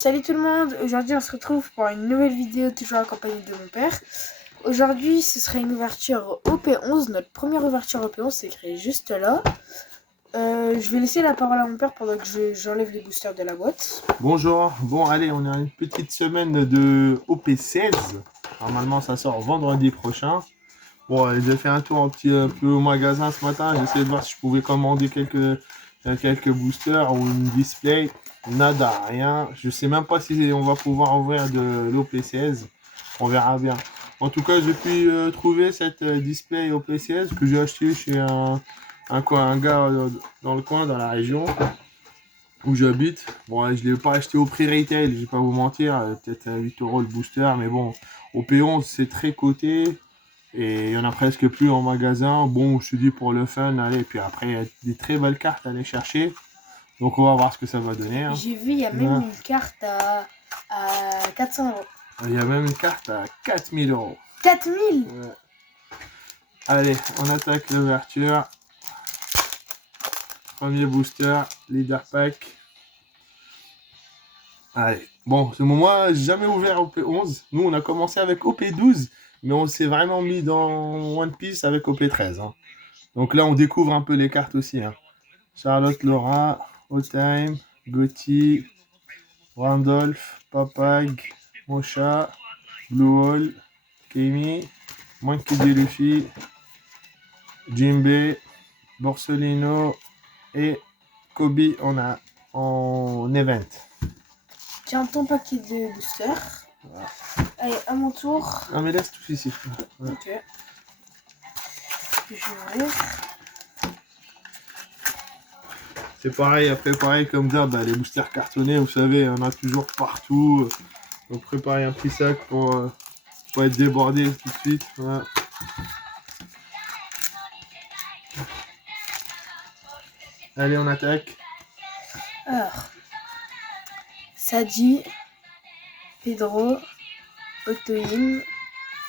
Salut tout le monde, aujourd'hui on se retrouve pour une nouvelle vidéo toujours accompagnée de mon père. Aujourd'hui ce sera une ouverture OP11, notre première ouverture OP11, c'est écrit juste là. Je vais laisser la parole à mon père pendant que j'enlève les boosters de la boîte. Bonjour, bon allez, on a une petite semaine de OP16. Normalement ça sort vendredi prochain. Bon, j'ai fait un tour un peu au magasin ce matin, j'ai essayé de voir si je pouvais commander quelques boosters ou une display. Nada, rien. Je sais même pas si on va pouvoir ouvrir de l'OP16. On verra bien. En tout cas, j'ai pu trouver cette display OP16 que j'ai acheté chez un gars dans le coin, dans la région où j'habite. Bon, je ne l'ai pas acheté au prix retail, je vais pas vous mentir, peut-être à 8 € le booster, mais bon, au P11 c'est très coté et il y en a presque plus en magasin. Bon, je te dis pour le fun, allez, puis après il y a des très belles cartes à aller chercher, donc on va voir ce que ça va donner. Hein. J'ai vu, il y a même une carte à 400 €. Il y a même une carte à 4000 €. 4000 €. Ouais. Allez, on attaque l'ouverture. Premier booster, leader pack. Allez. Bon, moi, j'ai jamais ouvert OP11. Nous, on a commencé avec OP12, mais on s'est vraiment mis dans One Piece avec OP13. Hein. Donc là, on découvre un peu les cartes aussi. Hein. Charlotte, Laura, Otime, Gotti, Randolph, Papag, Mocha, Blue Hole, Kemi, Monkey D. Luffy, Jimbe, Borsellino et Kobe en event. Tiens ton paquet de boosters. Voilà. Allez, à mon tour. Non mais laisse tout ici. Ouais. Ok. Je vais ouvrir. C'est pareil, après pareil comme ça, les boosters cartonnés, vous savez, on a toujours partout. Donc préparez un petit sac pour être débordé tout de suite. Voilà. Allez, on attaque. Alors, Sadie, Pedro, Otoim,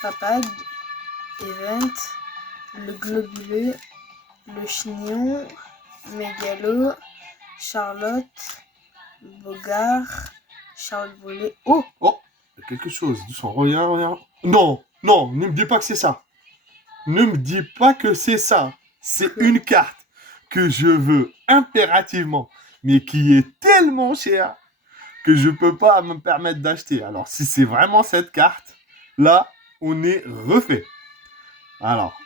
Papag, Event, le Globuleux, le Chignon, Mégalo, Charlotte, Bogart, Charles Bollet. Oh! Oh, il y a quelque chose. Doucement, regarde. Non, ne me dis pas que c'est ça. Ne me dis pas que c'est ça. C'est une carte que je veux impérativement, mais qui est tellement chère que je peux pas me permettre d'acheter. Alors, si c'est vraiment cette carte, là, on est refait. Alors.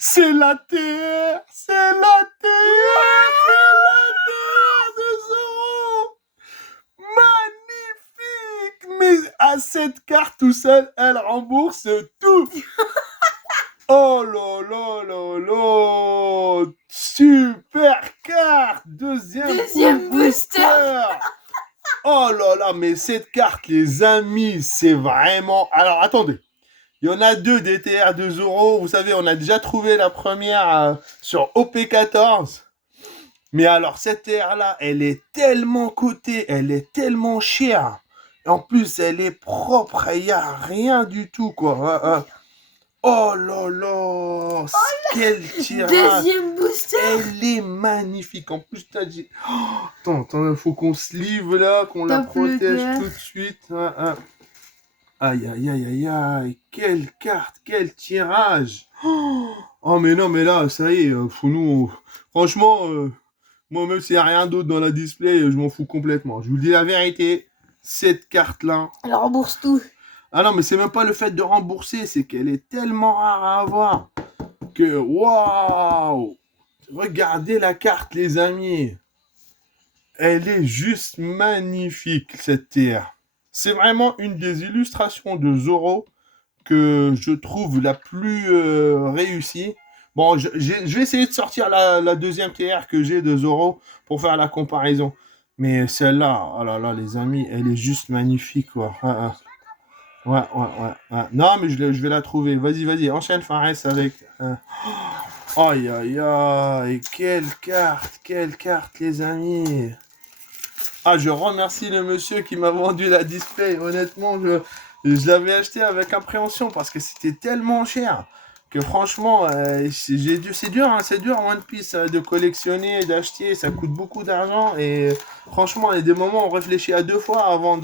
C'est la terre! C'est la terre! C'est la terre de Zoro! Magnifique! Mais à cette carte tout seul, elle rembourse tout! Oh là là là là! Super carte! Deuxième booster! Oh là là, mais cette carte, les amis, c'est vraiment... Alors, attendez. Il y en a deux DTR de Zoro. Vous savez, on a déjà trouvé la première sur OP14. Mais alors, cette TR-là, elle est tellement cotée, elle est tellement chère. En plus, elle est propre, il n'y a rien du tout, quoi. Oh là là, quel tirage. Deuxième booster. Elle est magnifique. En plus, t'as dit... Oh, attends, il faut qu'on se livre là, qu'on la protège tout de suite. Aïe, aïe, aïe, aïe, aïe, quelle carte, quel tirage. Oh, mais non, mais là, ça y est, nous, franchement, moi, même s'il n'y a rien d'autre dans la display, je m'en fous complètement. Je vous dis la vérité, cette carte-là... Elle rembourse tout. Ah non, mais c'est même pas le fait de rembourser, c'est qu'elle est tellement rare à avoir que, waouh. Regardez la carte, les amis. Elle est juste magnifique, cette TR. C'est vraiment une des illustrations de Zoro que je trouve la plus réussie. Bon, je vais essayer de sortir la deuxième TR que j'ai de Zoro pour faire la comparaison. Mais celle-là, oh là là, les amis, elle est juste magnifique, quoi. Ouais. Non, mais je vais la trouver. Vas-y, enchaîne Fares avec... Aïe, aïe, aïe, quelle carte, les amis. Ah, je remercie le monsieur qui m'a vendu la display. Honnêtement, je l'avais acheté avec appréhension parce que c'était tellement cher. que franchement, c'est dur, hein, c'est dur One Piece de collectionner, d'acheter, ça coûte beaucoup d'argent et franchement, il y a des moments où on réfléchit à deux fois avant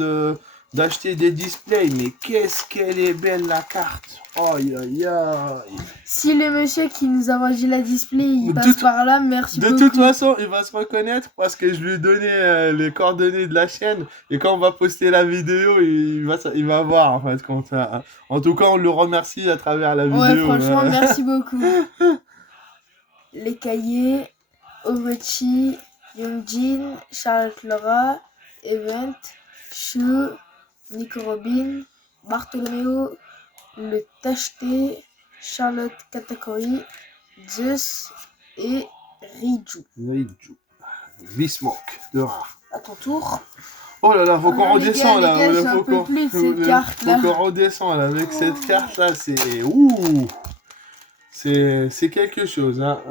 d'acheter des displays, mais qu'est-ce qu'elle est belle la carte! Aïe aïe aïe! Si le monsieur qui nous a vendu la display, il De passe toute- par là, merci De beaucoup. toute façon, il va se reconnaître parce que je lui ai donné les coordonnées de la chaîne et quand on va poster la vidéo, il va voir en fait compte. En tout cas, on le remercie à travers la Ouais, vidéo. franchement, merci beaucoup. Les cahiers, Orochi, Youngjin, Charlotte Laura, Event, Shu, Nico Robin, Bartolomeo, le Tacheté, Charlotte Katakori, Zeus et Riju. Riju. Bismarck, de rare. À ton tour. Oh là là, faut qu'on les redescend gars, là. les gars, j'en peux plus de cette carte-là. Faut qu'on redescend là. Avec cette carte là, c'est. Ouh! C'est quelque chose, hein.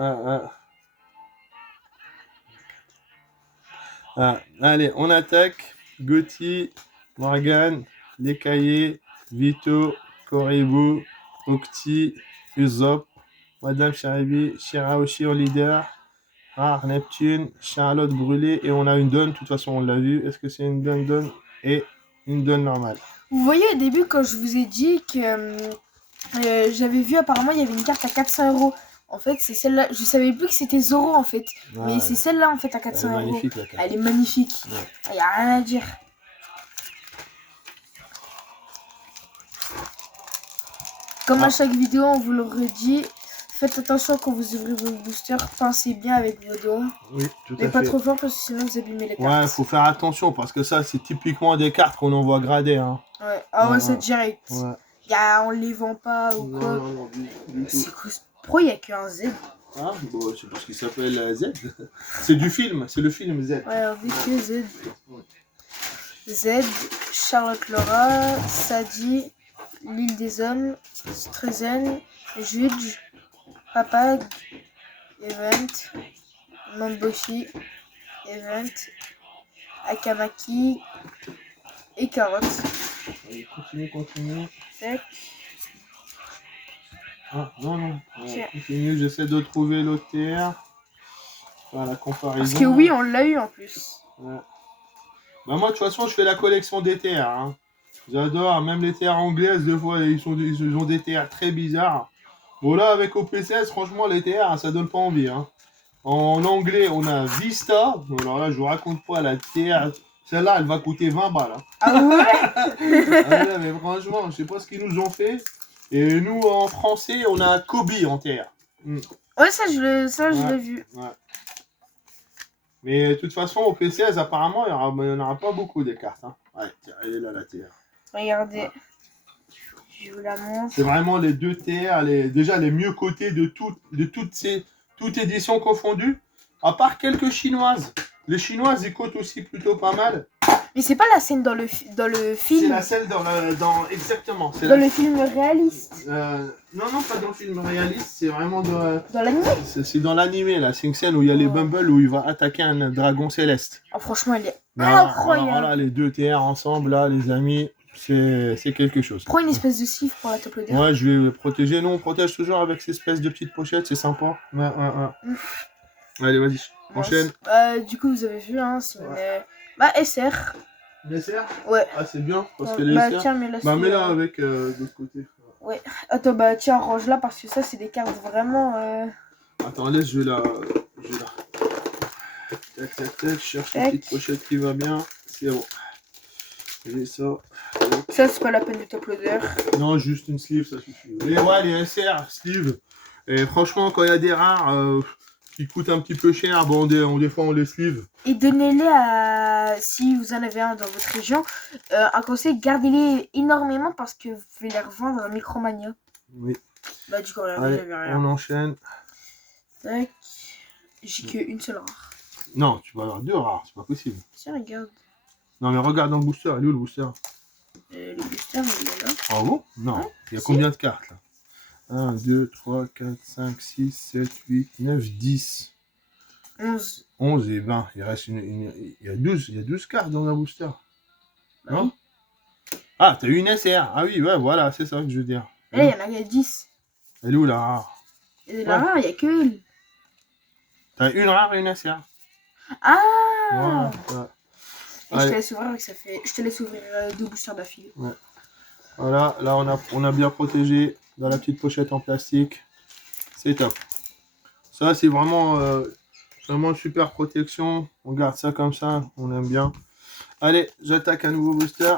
Allez, on attaque. Gotti, Morgan, Les Cahiers, Vito, Koribu, Octi, Usopp, Madame Charibi, Shirahoshi en leader, Rare, Neptune, Charlotte brûlée et on a une donne. De toute façon, on l'a vu. Est-ce que c'est une donne et une donne normale? Vous voyez au début quand je vous ai dit que j'avais vu apparemment il y avait une carte à 400 €. En fait, c'est celle-là. Je savais plus que c'était Zoro en fait. Mais c'est celle-là en fait à 400 Elle est €. magnifique la carte. Elle est magnifique. Ouais. Il n'y a rien à dire. Comme à chaque vidéo, on vous le redit. Faites attention quand vous ouvrez vos boosters. Pensez bien avec vos doigts. Oui, tout Mais à pas fait. trop fort parce que sinon vous abîmez les Ouais, cartes. faut faire attention parce que ça, c'est typiquement des cartes qu'on envoie grader. Hein. Ouais. Ah ouais, Ouais. c'est direct. Ouais. On les vend pas ou quoi. Non, du tout. C'est quoi? Pourquoi il n'y a qu'un Z? Ah, bon, c'est parce qu'il s'appelle Z. C'est du film, c'est le film Z. Ouais, on dit que Z. Z, Charlotte Laura, Sadie, L'île des hommes, Strezen, Juge, Papag, Event, Mamboshi, Event, Akamaki et Carotte. Allez, continue. Tac. Ah, non. Tiens. Continue, j'essaie de trouver l'OTR. Faire la comparaison. Parce que oui, on l'a eu en plus. Ouais. Bah moi, de toute façon, je fais la collection des TR. Hein. J'adore, même les TR anglaises, des fois, ils ont des TR très bizarres. Bon là, avec OP16, franchement, les TR, ça donne pas envie. Hein. En anglais, on a Vista. Alors là, je vous raconte pas, la TR, celle-là, elle va coûter 20 balles. Hein. Ah ouais. Ah là, mais franchement, je sais pas ce qu'ils nous ont fait. Et nous, en français, on a Kobe en TR. Ouais, ça je l'ai vu. Ouais. Mais de toute façon, au P16, apparemment, il n'y en aura pas beaucoup des cartes. Hein. Ouais, tiens, elle est là, la TR. Regardez. Ouais. Je vous la montre. C'est vraiment les deux TR, déjà les mieux cotés de toutes éditions confondues, à part quelques chinoises. Les chinoises, ils cotent aussi plutôt pas mal. Mais c'est pas la scène dans le film. C'est la scène exactement. Dans le film réaliste. Non, pas dans le film réaliste, c'est vraiment dans l'anime. C'est dans l'animé, là. C'est une scène où il y a les Bumble où il va attaquer un dragon céleste. Oh, franchement, elle est Là, incroyable. Voilà, les deux TR ensemble, là, les amis, c'est quelque chose. Prends une espèce de sleeve pour la top loader. Ouais, je vais le protéger. Nous, on protège toujours avec cette espèce de petite pochette, c'est sympa. Ouais. Allez, vas-y, enchaîne. Du coup, vous avez vu, hein, c'est une SR. Une SR? Ouais. Ah, c'est bien, parce Ouais, que les SR... tiens, mets-la mets-la avec de l'autre côté. Ouais. Attends, tiens, range-la parce que ça, c'est des cartes vraiment... Attends, laisse, je vais la... Tac, je cherche une petite pochette qui va bien. C'est bon. J'ai ça. Ça, c'est pas la peine de top loader. Non, juste une sleeve, ça suffit. Mais ouais, les SR, sleeve. Et franchement, quand il y a des rares qui coûtent un petit peu cher, bon, des fois, on les sleeve. Et donnez-les à... Si vous en avez un dans votre région, un conseil, gardez-les énormément parce que vous pouvez les revendre à Micromania. Oui. Bah, du coup, regardez, Allez, j'avais rien. on enchaîne. Tac. J'ai qu'une seule rare. Non, tu vas avoir deux rares, c'est pas possible. Tiens, regarde. Non, mais regarde dans le booster, il est où le booster? Le booster, il est là. Ah bon? Non. Ouais, Il y a si. combien de cartes là? 1, 2, 3, 4, 5, 6, 7, 8, 9, 10. 11. 11 et 20. Il reste il y a 12 cartes dans un booster. Non? Ah, t'as eu une SR. Ah oui, ouais, voilà, c'est ça que je veux dire. Là, il y en a 10. Elle est où la rare? Et la rare, il n'y a que elle. T'as une rare et une SR. Ah Voilà. Et je te laisse ouvrir, ça fait... Je te laisse ouvrir 2 boosters d'affilée. Ouais. Voilà, là on a bien protégé dans la petite pochette en plastique. C'est top. Ça c'est vraiment une super protection. On garde ça comme ça, on aime bien. Allez, j'attaque un nouveau booster.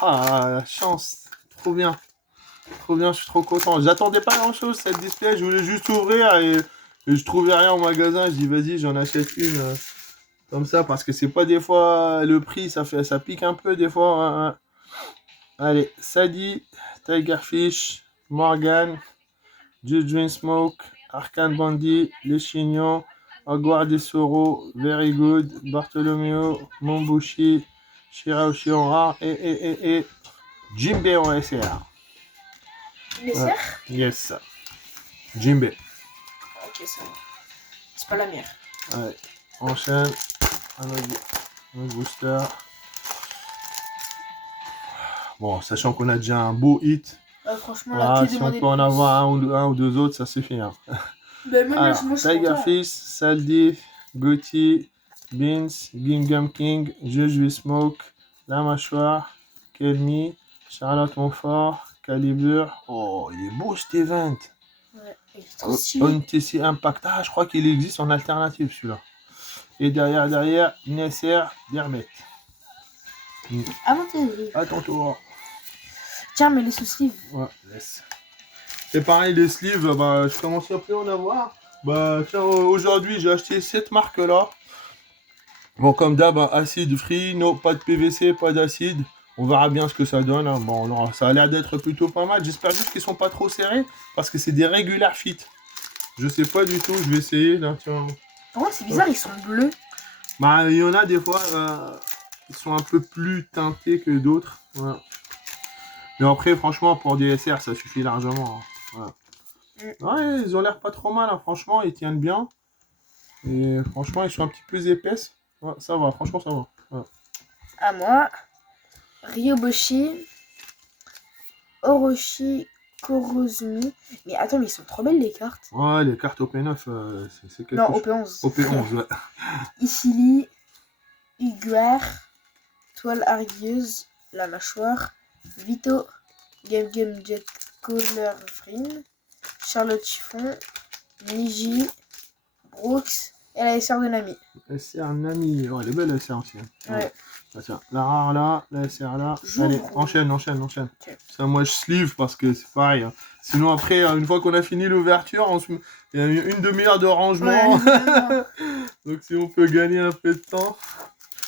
Ah, la chance. Trop bien. Trop bien, je suis trop content. J'attendais pas grand chose cette display, je voulais juste ouvrir et je trouvais rien au magasin. Je dis vas-y, j'en achète une comme ça parce que c'est pas des fois le prix, ça pique un peu des fois. Hein. Allez, Sadie, Tigerfish, Morgan, Judgment Smoke, Arcane Bandit, Les Chignons, Hogwarts des Soro, Very Good, Bartholomew, Mombushi, Shirao Shiora et Jimbe en SR. Les serres Yes. Jimbe. Ok, ça va. C'est pas la mienne. Allez, enchaîne. Un autre booster. Bon, sachant qu'on a déjà un beau hit. Franchement, Voilà, si on peut en avoir un ou deux autres, ça suffit. Hein. Ben, même Alors, moi, je Tigerfish, Saldi, Gotti, Beans, Gingham King, Juju Smoke, La Mâchoire, Kelmy, Charlotte Montfort, Calibre. Oh, il est beau cet event. Ouais, il est trop stylé. ONTC Impact. Ah, je crois qu'il existe en alternative celui-là. Et derrière, Nesser, Dermet. À ton tour. Tiens, mais les sous-sleeves. Ouais, laisse. C'est pareil, les sleeves, bah, je commence à plus en avoir. Bah, tiens, aujourd'hui, j'ai acheté cette marque-là. Bon, comme d'hab, acide free, pas de PVC, pas d'acide. On verra bien ce que ça donne. Hein. Bon, ça a l'air d'être plutôt pas mal. J'espère juste qu'ils sont pas trop serrés parce que c'est des regular fit. Je sais pas du tout, je vais essayer. Là, tiens. Pour moi, c'est bizarre, ils sont bleus. Bah, il y en a des fois, ils sont un peu plus teintés que d'autres. Voilà. Mais après, franchement, pour des SR, ça suffit largement. Hein. Voilà. Ouais, ils ont l'air pas trop mal, hein. Franchement, ils tiennent bien. Et franchement, ils sont un petit peu épaisses. Ouais, ça va, franchement, ça va. Ouais. À moi, Ryoboshi, Orochi, Korozumi. Mais attends, mais ils sont trop belles les cartes. Ouais, les cartes OP9, c'est quelque chose. Non, OP11. OP11, ouais. Ishili, Uguar, Toile Argueuse, La Mâchoire, Vito, Game Jet Color Freen, Charlotte Chiffon, Niji, Brooks et la SR de Nami. SR Nami, ouais, elle est belle la SR aussi. Hein. Ouais. Ah, tiens, la rare là, la SR là. Allez, enchaîne. Okay. Ça, moi, je sleeve parce que c'est pareil. Hein. Sinon, après, une fois qu'on a fini l'ouverture, il y a une demi-heure de rangement. Ouais, donc, si on peut gagner un peu de temps.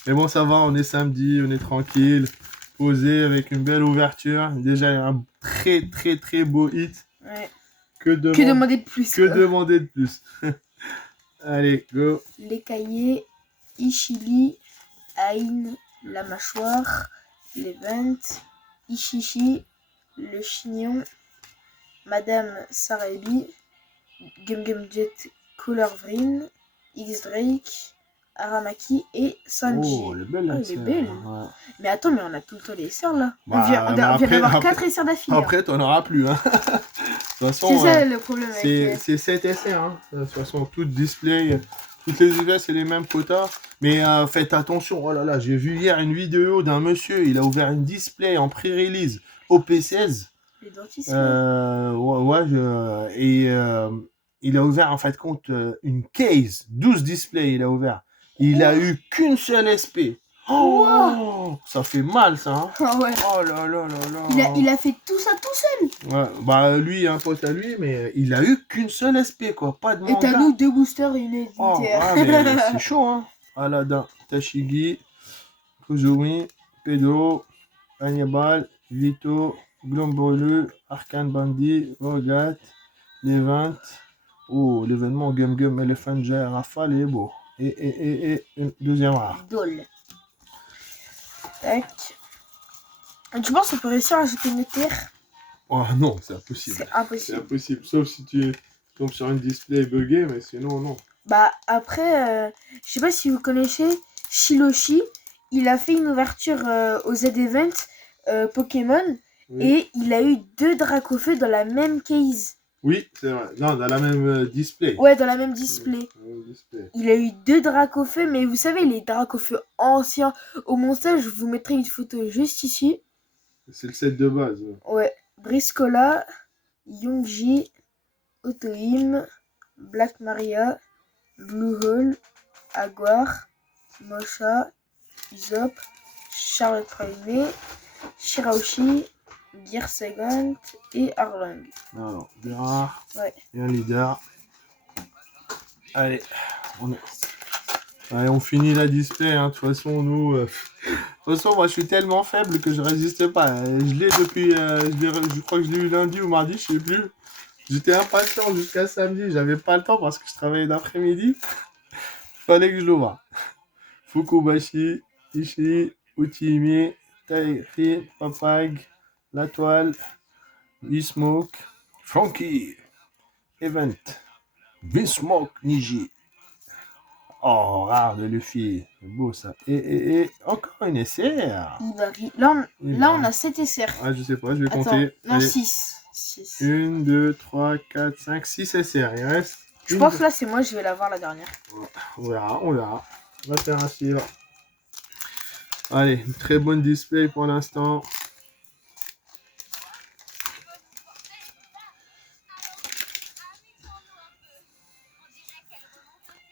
Mais bon, ça va, on est samedi, on est tranquille, posé avec une belle ouverture. Déjà, un très, très, très beau hit. Ouais. Que demander de plus. Que demander de plus. Allez, go. Les cahiers, Ishili, Ain, La Mâchoire, l'Event, Ishishi, Le Chignon, Madame Sarabi, Game Jet Color Vreen, X-Drake, Aramaki et Sanji. Oh, elle est belle, elle est belle. Ouais. Mais attends, mais on a tout le temps les SR là. Bah, on vient d'avoir 4 SR d'affilée. Après, t'en auras plus. Hein. De toute façon, c'est ça le problème. C'est 7 SR. Hein. De toute façon, toutes display, toutes les UV, c'est les mêmes quotas. Mais faites attention. Oh là là, j'ai vu hier une vidéo d'un monsieur. Il a ouvert une display en pré-release OP16. Les dentistes. Il a ouvert en fait compte une case. 12 displays, il a ouvert. Il a eu qu'une seule SP. Oh, ça fait mal ça. Hein. Oh, ouais. Oh là là là là. Il a fait tout ça tout seul. Ouais, bah lui, un pote à lui, mais il a eu qu'une seule SP quoi, pas de manga. Et t'as nous 2 boosters et une édité. Oh, ouais, mais c'est chaud hein. Aladdin, Tashigi, Kuzumi, Pedro, Hannibal, Vito, Glombolu, Arcane Bandit, Rogat, Levant. Oh, l'événement Gum Gum Elephant Jai Rafale est beau. Et une deuxième rare. Dole. Tac. Tu penses qu'on peut réussir à ajouter une terre? Oh non, c'est impossible. C'est impossible. C'est impossible, sauf si tu tombes sur une display buggée, mais sinon non. Bah après, je sais pas si vous connaissez Shiloshi. Il a fait une ouverture au Z-Event Pokémon. Oui. Et il a eu 2 Dracofeu dans la même case. Oui, c'est vrai. Non, dans la même display. Ouais, dans la même display. Display. Il a eu 2 Dracofeu, mais vous savez, les Dracofeu anciens au montage, je vous mettrai une photo juste ici. C'est le set de base. Ouais, Briscola, Youngji, Otohim, Black Maria, Blue Hole, Aguar, Mosha, Usopp, Charlotte Primé, Shiraushi, Gearsegant et Arlong. Alors, Bérard Ouais. et un leader. Allez, on finit la display. Hein. De toute façon, nous... De toute façon, moi, je suis tellement faible que je résiste pas. Je l'ai depuis... je crois que je l'ai eu lundi ou mardi, je sais plus. J'étais impatient jusqu'à samedi. J'avais pas le temps parce que je travaillais d'après-midi. Fallait que je l'ouvre. Fukubashi, Ishii, Utimi, Tairi, Papag, La Toile, Bismoke, Frankie, Event, Bismoke, Niji. Oh, rare de Luffy. C'est beau ça. Et encore une SR. Là, on a 7 SR. Ah, je sais pas, je vais Attends, compter. non, Allez. 6. 1, 2, 3, 4, 5, 6 SR. Il reste. Je pense que là, c'est moi, je vais la voir la dernière. On verra. On va faire un suivre. Allez, une très bonne display pour l'instant.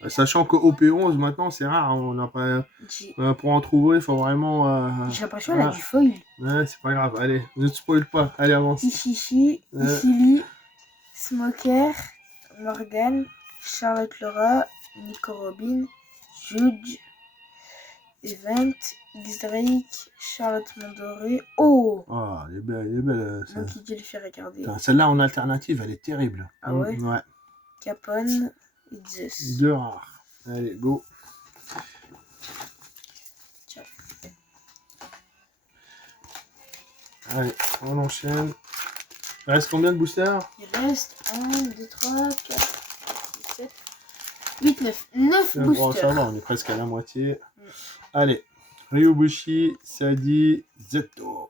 Sachant que OP11 maintenant c'est rare, on n'a pas pour en trouver, il faut vraiment. J'ai l'impression qu'elle a du foil. Ouais, c'est pas grave, allez, ne te spoil pas, allez avance. Ishishi, Ishili, Smoker, Morgan, Charlotte Laura, Nico Robin, Jude, Event, X-Drake, Charlotte Mondoré. Oh, elle est belle. Monkey D le fait regarder. Celle-là en alternative, elle est terrible. Ah ouais? Ouais. Capone, Zeus. 2 rares. Allez, go. Tiens. Allez, on enchaîne. Il reste combien de boosters? Il reste 1, 2, 3, 4, 6, 7, 8, 9. 9 boosters. Bon, ça va, on est presque à la moitié. Allez. Ryubushi, Sadi, Zeto.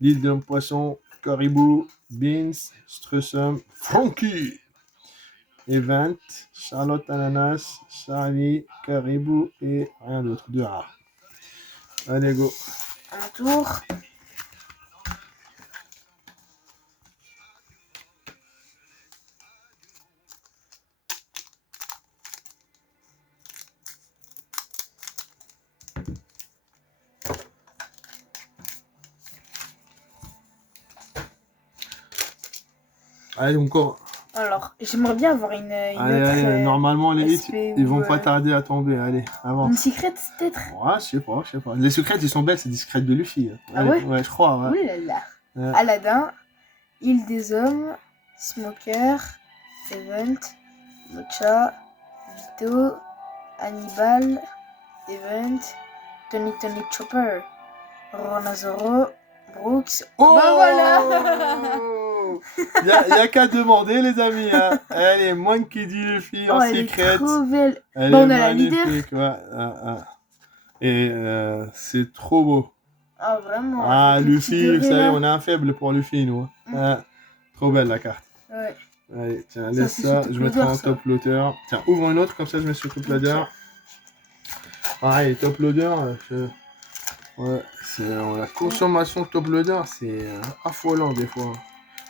L'île d'un poisson, Caribou, Beans, Strussum, Frankie. Event, Charlotte Ananas, Charlie, Caribou et rien d'autre. 2 rares. Allez, go. Un tour. Allez, encore. Alors, j'aimerais bien avoir une allez, normalement, les hits, ils vont pas tarder à tomber. Allez, avance. Une secrète, peut-être? Ouais, je sais pas. Les secrètes, ils sont belles, c'est discrète de Luffy. Ah ouais? Ouais, je crois. Ouais. Ouh là là. Aladdin, Île des Hommes, Smoker, Event, Mocha, Vito, Hannibal, Event, Tony Chopper, Ronazoro, Brooks. Oh, bah voilà. Il y a qu'à demander, les amis. Hein. Elle est Monkey D. Luffy en elle secrète. Est trop belle. Elle on est a magnifique. la leader. Et c'est trop beau. Ah, vraiment. Ah, Luffy, vous savez, on a un faible pour Luffy, nous. Trop belle la carte. Ouais. Allez, tiens, laisse ça. Je mettrai en top loader. Tiens, ouvre une autre, comme ça je mets sur top loader. Pareil, top loader. Ouais, la consommation de top loader, c'est affolant des fois.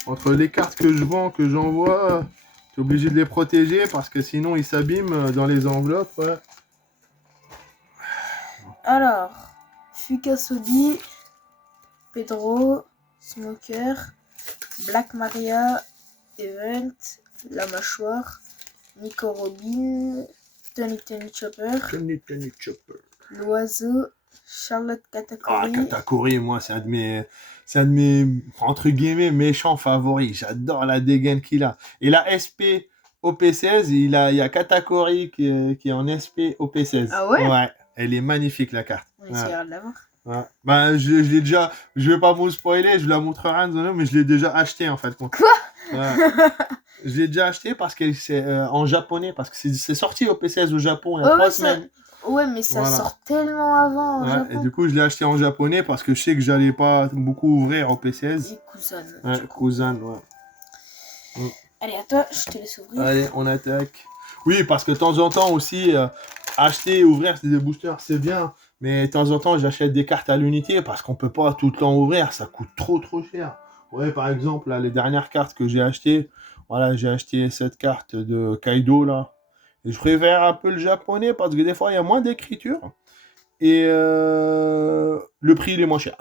Entre les cartes que je vends, que j'envoie, tu es obligé de les protéger parce que sinon ils s'abîment dans les enveloppes. Ouais. Alors, Fukasobi, Pedro, Smoker, Black Maria, Event, La Mâchoire, Nico Robin, Tony Chopper, L'Oiseau, Charlotte Katakuri. Ah, Katakuri, moi, c'est un de mes, entre guillemets, méchants favoris. J'adore la dégaine qu'il a. Et la SP OP16, il y a Katakuri qui est en SP OP16. Ah ouais? Ouais, elle est magnifique, la carte. On essaiera de l'avoir. Ouais. Bah, je l'ai déjà, je vais pas vous spoiler, je la montrerai à Nzono, mais je l'ai déjà acheté en fait. Quoi? Ouais. Je l'ai déjà acheté parce que c'est en japonais, parce que c'est sorti OP16 au Japon il y a 3 semaines. Ouais, mais ça sort tellement avant. Ouais, Japon. et du coup, je l'ai acheté en japonais parce que je sais que j'allais pas beaucoup ouvrir OP16. Et Kuzan. Ouais, Kuzan, ouais. Allez, à toi, je te laisse ouvrir. Allez, on attaque. Oui, parce que de temps en temps aussi, acheter, ouvrir des boosters, c'est bien. Mais de temps en temps, j'achète des cartes à l'unité parce qu'on peut pas tout le temps ouvrir. Ça coûte trop cher. Ouais, par exemple, là, les dernières cartes que j'ai achetées, voilà, j'ai acheté cette carte de Kaido, là. Et je préfère un peu le japonais parce que des fois, il y a moins d'écriture. Et le prix, il est moins cher.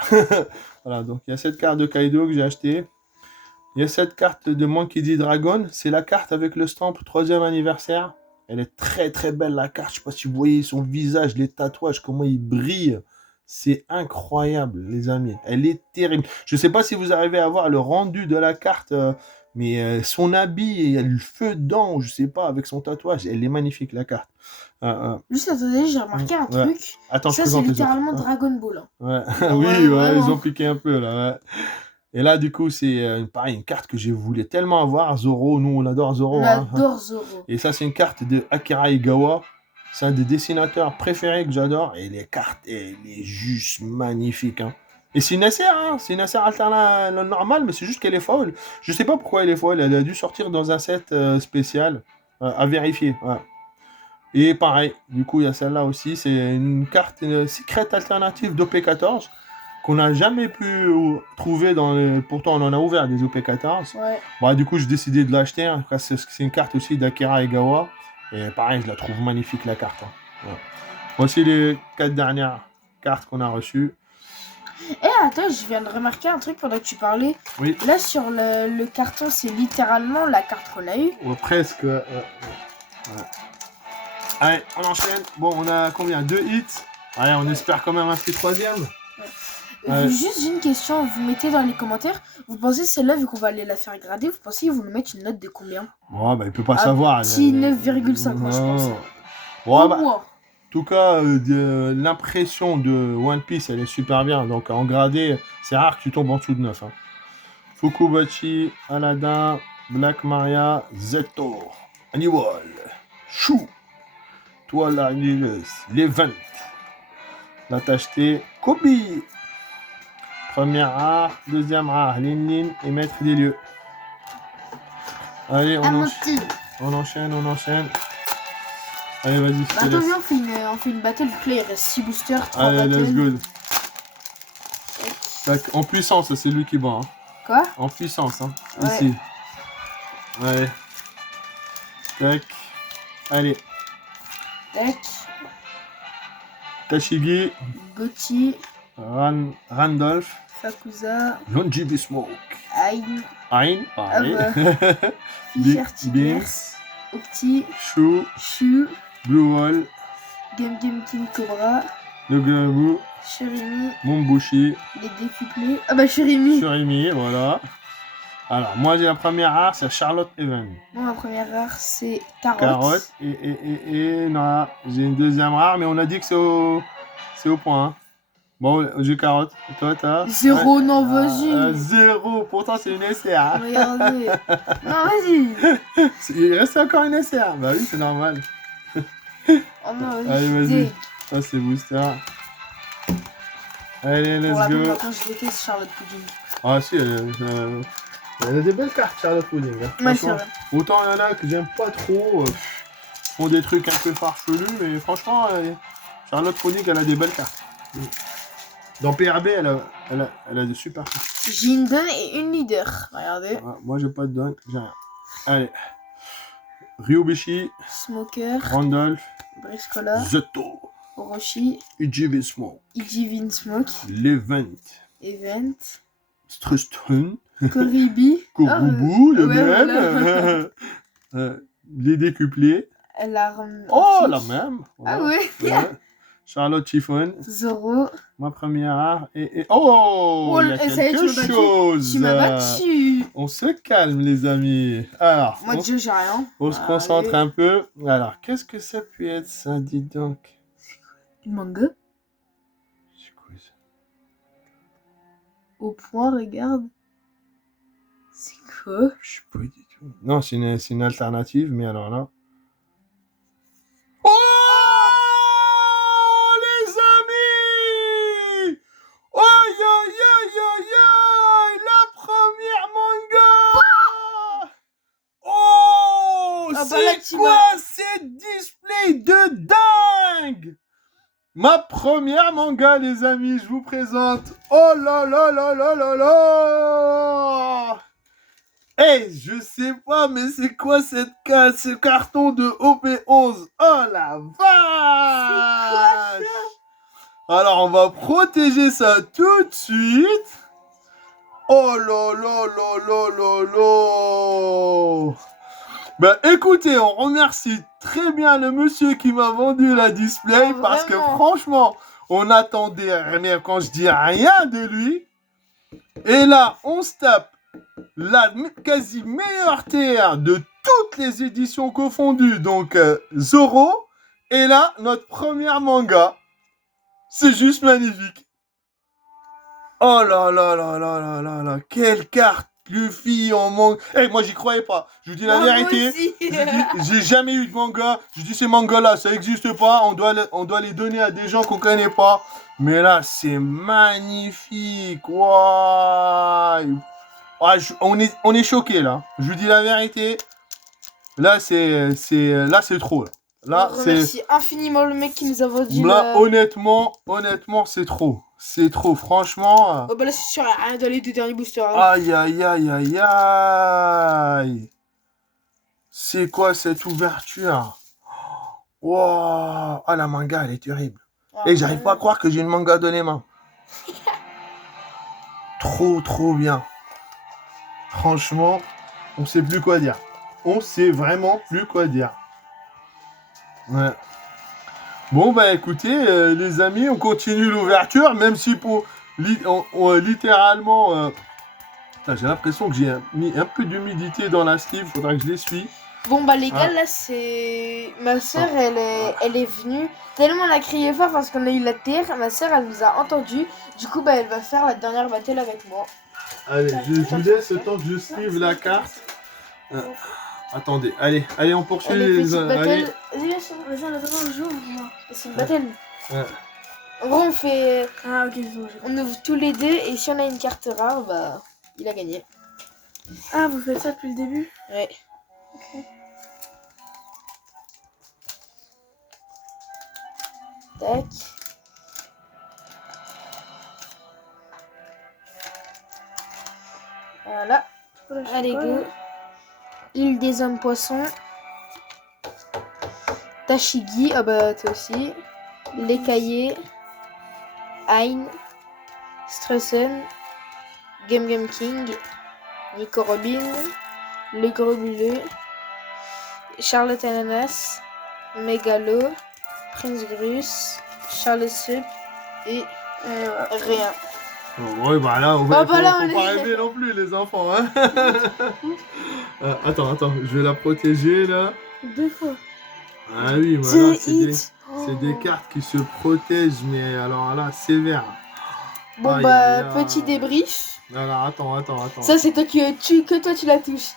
Voilà, donc il y a cette carte de Kaido que j'ai achetée. Il y a cette carte de Monkey D. Dragon. C'est la carte avec le stamp 3e anniversaire. Elle est très belle la carte. Je sais pas si vous voyez son visage, les tatouages, comment il brille. C'est incroyable, les amis. Elle est terrible. Je sais pas si vous arrivez à voir le rendu de la carte, mais son habit, il y a le feu dedans, je sais pas, avec son tatouage. Elle est magnifique, la carte. Juste attendez, j'ai remarqué un Ouais. truc. Attends, je Ça, c'est présente les littéralement autres. Dragon Ball. Hein. Ouais. Genre, Oui, ouais, ouais, vraiment. ils ont piqué un peu là. Ouais. Et là, du coup, c'est pareil, une carte que je voulais tellement avoir. Zoro, nous, on adore Zoro. On Hein. adore Zoro. Et ça, c'est une carte de Akira Igawa. C'est un des dessinateurs préférés que j'adore. Et les cartes, elle est juste magnifique. Hein. Et c'est une SR, hein. C'est une SR alternale normale, mais c'est juste qu'elle est folle. Je sais pas pourquoi elle est folle. Elle a dû sortir dans un set spécial à vérifier. Ouais. Et pareil, du coup, il y a celle-là aussi. C'est une carte secrète alternative d'OP14 qu'on n'a jamais pu trouver dans les... Pourtant, on en a ouvert des OP14. Ouais. Bah, du coup, j'ai décidé de l'acheter. Hein. C'est une carte aussi d'Akira Egawa. Et pareil, je la trouve magnifique, la carte. Hein. Ouais. Voici les 4 dernières cartes qu'on a reçues. Eh, attends, je viens de remarquer un truc pendant que tu parlais. Oui. Là, sur le carton, c'est littéralement la carte qu'on a eue. Ouais, presque. Ouais. Allez, on enchaîne. Bon, on a combien? 2 hits. Allez, on espère quand même un petit 3e. Ouais. Juste, j'ai une question. Vous mettez dans les commentaires. Vous pensez celle-là, vu qu'on va aller la faire grader, vous pensez qu'ils vont nous mettre une note de combien? Bon, bah, il peut pas savoir. Petit 9,5, moi, je pense. Bon, bah, Moi. en tout cas, l'impression de One Piece, elle est super bien. Donc, en gradé, c'est rare que tu tombes en dessous de 9. Hein. Fukubachi, Aladdin, Black Maria, Zeto, Hannibal, Shu, Twilight, Levent, la Tacheté, Kobe. Première rare, deuxième rare, Lin Lin et Maître des lieux. Allez, on enchaîne. Allez, vas-y, Bah, attends, viens, on fait une battle. Vu que là, il reste 6 boosters, 3 Allez, battles. let's go. Tac, en puissance, c'est lui qui bat. Hein. Quoi? En puissance, hein. Ouais. Ici. Ouais. Tac. Allez. Tac. Tashigi. Gotti. Randolph. Fakuza. Lonjibi Smoke. Ain. Pareil. Fischer Tigers. Beams. Octi. Shu. Blue Wall. Game King Cobra. Le Glabu. Shurimi. Mombushi. Les décuplés. Ah bah Shurimi. Shurimi, voilà. Alors, moi j'ai la première rare, c'est Charlotte Evan. Moi, ma première rare, c'est Carotte. Carotte. Et non, j'ai une deuxième rare, mais on a dit que c'est au point. Hein. Bon, j'ai Carotte. Et toi, t'as 0, non, vas-y. 0. Pourtant, c'est une SR. Regardez. Non, vas-y. Il reste encore une SR. Bah oui, c'est normal. Oh non, vas-y. Allez, vas-y. Ça, c'est booster. Allez, let's go. Maintenant, je déteste Charlotte Pudding. Ah, si, elle a des belles cartes, Charlotte Pudding. Hein. Ouais, c'est vrai. Autant il y en a que j'aime pas trop. Font des trucs un peu farfelus, mais franchement, Charlotte Pudding, elle a des belles cartes. Dans PRB, elle a de super cartes. J'ai une donne et une leader. Regardez. Ouais, moi, j'ai pas de donne, j'ai rien. Allez. Ryubishi, Smoker. Randolph, Briscola. Zeto, Orochi. Ijibi Smoke, Ijivin Smoke. Levent, Event. Strustun, Koribi. Korubu, le ouais, même. Voilà. Les décuplés. L'arme. Oh, la même. Ah Voilà. ouais. Ouais. Charlotte Chiffon, Zoro. ma première rare. Oh, il y a quelque chose. Tu m'as battu. On se calme, les amis. Alors, moi, déjà, j'ai rien. On se concentre un peu. Alors, qu'est-ce que ça peut être, ça, dis donc? Du manga. C'est quoi ça? Au point, regarde. C'est quoi? Je sais pas du tout. Non, c'est une alternative, mais alors là. quoi ces displays de dingue? Ma première manga, les amis, je vous présente. Oh là là là là là là! Hey, je sais pas, mais c'est quoi ce carton de OP11? Oh la vache! Alors, on va protéger ça tout de suite. Oh là là là là là là! Ben écoutez, on remercie très bien le monsieur qui m'a vendu la display Oh, parce que vraiment. franchement, on attendait rien, quand je dis rien de lui. Et là, on se tape la quasi meilleure TR de toutes les éditions confondues, donc Zoro. Et là, notre première manga. C'est juste magnifique. Oh là là là là là là là, quelle carte Luffy en manga. Eh, moi j'y croyais pas. Je vous dis la vérité. Je vous dis, j'ai jamais eu de manga. Je dis ces mangas là, ça n'existe pas. On doit les donner à des gens qu'on connaît pas. Mais là, c'est magnifique. Waouh. Ah, on est choqués là. Je vous dis la vérité. Là, c'est trop là. Là, On remercie infiniment le mec qui nous a vendu là, honnêtement, c'est trop. C'est trop, franchement. Oh bah là c'est sûr, il n'y a rien dans les deux derniers boosters. Hein. Aïe, aïe, aïe, aïe, aïe. C'est quoi cette ouverture? Wow. Ah, la manga, elle est terrible. Et j'arrive pas à croire que j'ai une manga dans les mains. Trop, trop bien. Franchement, on sait plus quoi dire. On sait vraiment plus quoi dire. Ouais. Bon bah écoutez les amis, on continue l'ouverture, même si pour littéralement j'ai l'impression que j'ai mis un peu d'humidité dans la sleeve, faudra que je l'essuie. Bon bah les gars, là c'est... Ma soeur elle est venue, tellement elle a crié fort parce qu'on a eu la terre, ma soeur elle nous a entendu, du coup bah elle va faire la dernière battle avec moi. Allez, je vous laisse le temps que je sleeve la carte. Attendez, allez, on poursuit les allez. Vas-y, on joue. C'est une battle. Ouais. En gros, on fait. Ah, ok, on ouvre tous les deux et si on a une carte rare, bah. Il a gagné. Ah, vous faites ça depuis le début? Ouais. Ok. Tac. Voilà. Allez, go. Île des hommes poissons. Tashigi, ah bah toi aussi. L'écaillé. Hein. Stressen. Game King. Nico Robin. Le Grobuleux. Charlotte Ananas. Mégalo. Prince Grus. Charles Sup. Et rien. Ouais, bah là, on va bah là, faut pas rêver non plus, les enfants. Hein. Attends, je vais la protéger là. 2 fois. Ah oui, voilà, c'est des cartes qui se protègent, mais alors là, sévère. Bon aïe, bah, aïe, aïe. petit débrief. Alors, attends. Ça, c'est toi que toi tu la touches.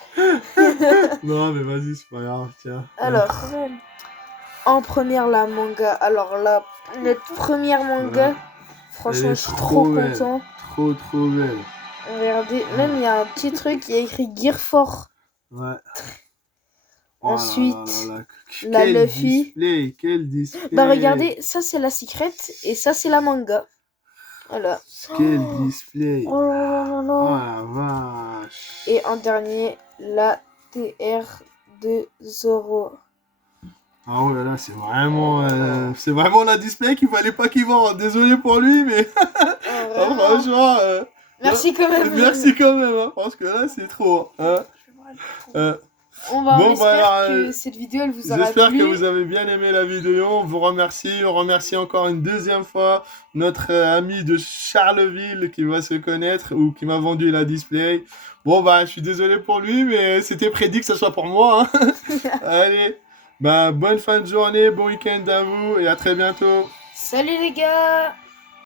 Non, mais vas-y, c'est pas grave, tiens. Alors, en première, la manga. Alors là, notre première manga, Ouais. franchement, Elle je est suis trop belle. content. Trop belle. Regardez, même il y a un petit truc, il y a écrit Gear 4. Ouais. Ensuite, la la Luffy. Quel display. Bah regardez, ça c'est la secret et ça c'est la manga. Voilà. Quel display. Oh là là là. Oh la vache. Et en dernier, la TR de Zoro. Ah ouais, là, c'est vraiment la display qu'il fallait pas qu'il vende. Désolé pour lui, mais Vraiment. franchement, Merci quand même. merci quand même, hein, parce que là, c'est trop. Hein. On Bon, espère que cette vidéo elle vous aura J'espère plu. que vous avez bien aimé la vidéo. On vous remercie. On remercie encore une deuxième fois notre ami de Charleville qui va se connaître ou qui m'a vendu la display. Bon, bah, je suis désolé pour lui, mais c'était prédit que ce soit pour moi. Hein. Allez, bah, bonne fin de journée, bon week-end à vous et à très bientôt. Salut les gars.